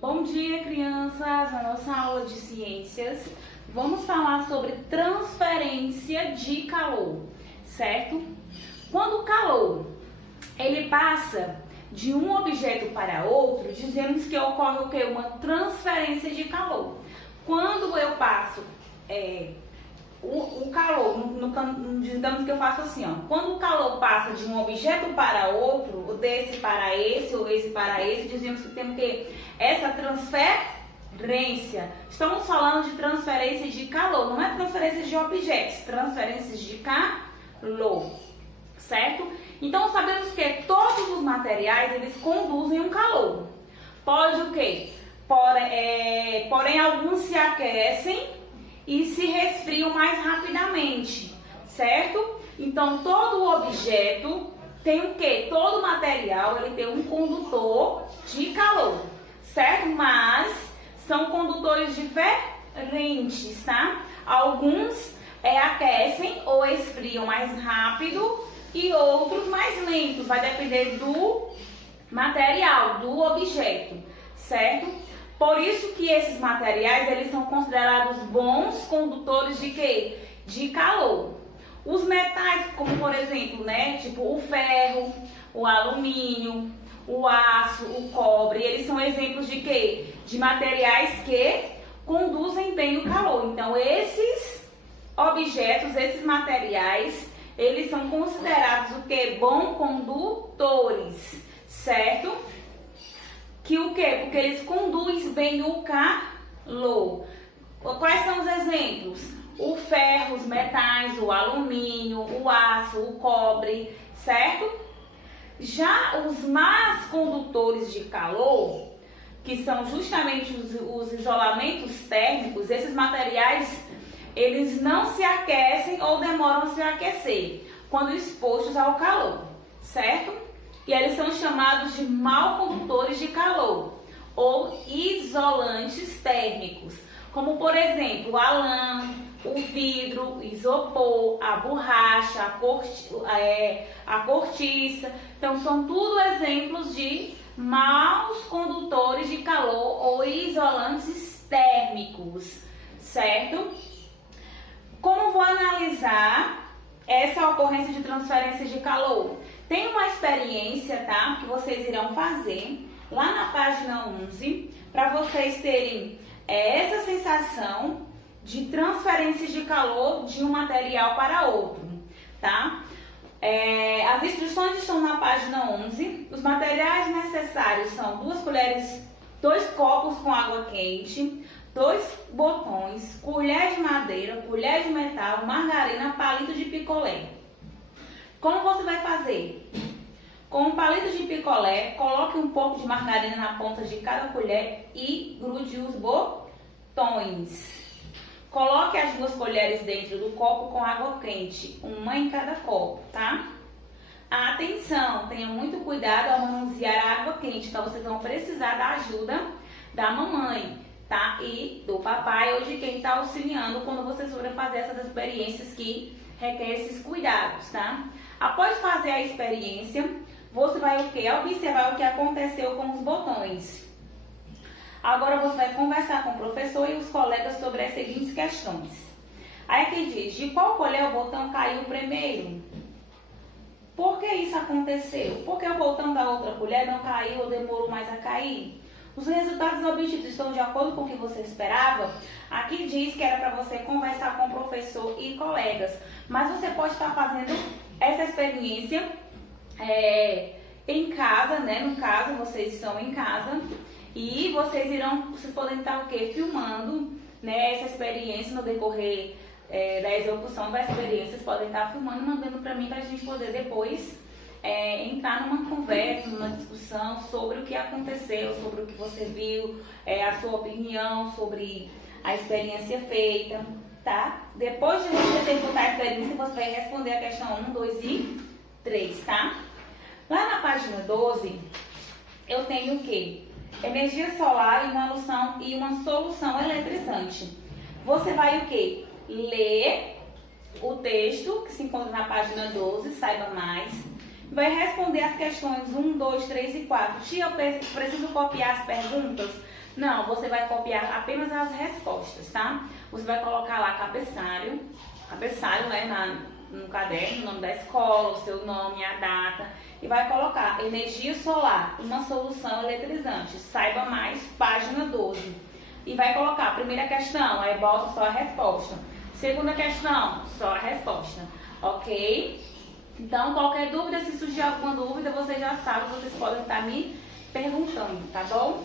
Bom dia, crianças! Na nossa aula de ciências, vamos falar sobre transferência de calor, certo? Quando o calor ele passa de um objeto para outro, dizemos que ocorre o quê? Uma transferência de calor. Quando eu passo o calor, digamos que eu faço assim, ó. Quando o calor passa de um objeto para outro, desse para esse ou esse para esse, dizemos que temos que essa transferência. Estamos falando de transferência de calor, não é transferência de objetos, transferências de calor, certo? Então sabemos que todos os materiais eles conduzem um calor. Pode o quê? Porém alguns se aquecem e se resfriam mais rapidamente, certo? Então, todo objeto tem o quê? Todo material ele tem um condutor de calor, certo? Mas são condutores diferentes, tá? Alguns aquecem ou esfriam mais rápido e outros mais lentos, vai depender do material, do objeto, certo? Por isso que esses materiais, eles são considerados bons condutores de quê? De calor. Os metais, como por exemplo, né, tipo o ferro, o alumínio, o aço, o cobre, eles são exemplos de quê? De materiais que conduzem bem o calor. Então, esses objetos, esses materiais, eles são considerados o quê? Bons condutores, certo? Que o quê? Porque eles conduzem bem o calor. Quais são os exemplos? O ferro, os metais, o alumínio, o aço, o cobre, certo? Já os más condutores de calor, que são justamente os isolamentos térmicos, esses materiais, eles não se aquecem ou demoram a se aquecer quando expostos ao calor, certo? E eles são chamados de mal condutores de calor ou isolantes térmicos, como por exemplo a lã, o vidro, o isopor, a borracha, a cortiça. Então são tudo exemplos de maus condutores de calor ou isolantes térmicos, certo? Como vou analisar essa ocorrência de transferência de calor? Tem uma experiência, tá? Que vocês irão fazer lá na página 11, para vocês terem essa sensação de transferência de calor de um material para outro, tá? As instruções estão na página 11. Os materiais necessários são 2 colheres, 2 copos com água quente, 2 botões, colher de madeira, colher de metal, margarina, palito de picolé. Como você vai fazer? Com um palito de picolé, coloque um pouco de margarina na ponta de cada colher e grude os botões. Coloque as 2 colheres dentro do copo com água quente, uma em cada copo, tá? Atenção, tenham muito cuidado ao manusear a água quente, então vocês vão precisar da ajuda da mamãe, tá? E do papai ou de quem está auxiliando quando vocês forem fazer essas experiências que requerem esses cuidados, tá? Após fazer a experiência, você vai o quê? Observar o que aconteceu com os botões. Agora você vai conversar com o professor e os colegas sobre as seguintes questões. Aí aqui diz, de qual colher o botão caiu primeiro? Por que isso aconteceu? Por que o botão da outra colher não caiu ou demorou mais a cair? Os resultados obtidos estão de acordo com o que você esperava? Aqui diz que era para você conversar com o professor e colegas, mas você pode estar fazendo essa experiência em casa, né? No caso, vocês estão em casa e vocês podem estar o quê? Filmando, né, essa experiência no decorrer da execução da experiência. Vocês podem estar filmando e mandando para mim para a gente poder depois entrar numa conversa, numa discussão sobre o que aconteceu, sobre o que você viu, a sua opinião sobre a experiência feita, tá? Depois de você executar a experiência, você vai responder a questão 1, 2 e 3, tá? Lá na página 12, eu tenho o quê? Energia solar e uma solução eletrizante. Você vai o quê? Ler o texto que se encontra na página 12, saiba mais. Vai responder as questões 1, 2, 3 e 4. Tia, eu preciso copiar as perguntas? Não, você vai copiar apenas as respostas, tá? Você vai colocar lá cabeçalho, né, no caderno, o nome da escola, o seu nome, a data, e vai colocar energia solar, uma solução eletrizante, saiba mais, página 12. E vai colocar a primeira questão, aí bota só a resposta. Segunda questão, só a resposta, ok? Então, qualquer dúvida, se surgir alguma dúvida, vocês já sabem, vocês podem estar me perguntando, tá bom?